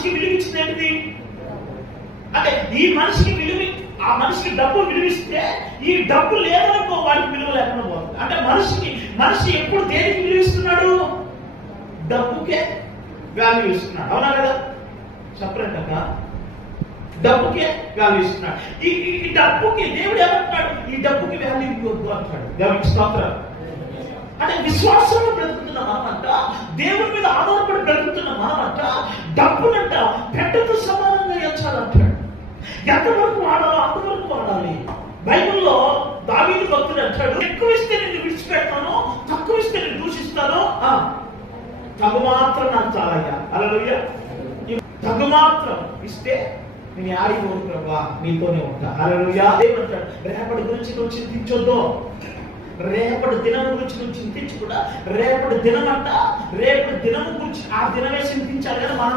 మనిషికి విలువించింది ఏంటిది అంటే ఈ మనిషికి ఆ మనిషికి డబ్బు విలువిస్తే ఈ డబ్బు లేదనుకో వాడికి విలువ లేకుండా పోతుంది. అంటే మనిషి ఎప్పుడు దేనికి విలువిస్తున్నాడు? డబ్బుకే వాల్యూ ఇస్తున్నాడు. అవునా కదా? చెప్పలేక డబ్బుకే వాల్యూ ఇస్తున్నాడు. ఈ డబ్బుకి దేవుడు ఏమంటున్నాడు? ఈ డబ్బుకి వాల్యూ ఇవ్వద్దు అంటాడు. దేవుడికి స్తోత్రం. అంటే విశ్వాసంలో బ్రతుకుతున్న మనమంట, దేవుడి మీద ఆధారపడి బ్రతుకుతున్న మనమంట డబ్బునంట పెట్టతో సమానంగా ఎంచాలంటాడు. ఎంతవరకు వాడాలో అంతవరకు వాడాలి. బైబిల్లో దావీదు భక్తుడు అంటాడు, ఎక్కువ ఇస్తే నేను విడిచిపెడతాను, తక్కువ ఇస్తే నేను దూషిస్తాను, తగు మాత్రం నాకు చాలయ్యా. హల్లెలూయా. తగు మాత్రం ఇస్తే నేను ఆడిపోను ప్రభా, నీతోనే ఉంటా. హల్లెలూయా. ఏమంటాడు? రేపటి గురించి నువ్వు చింతించొద్దు. రేపటి దినం గురించి నువ్వు చింతించు కూడా. రేపటి దినం అంట, రేపటి దినం గురించి ఆ దినమే చింతించాలి కానీ మనం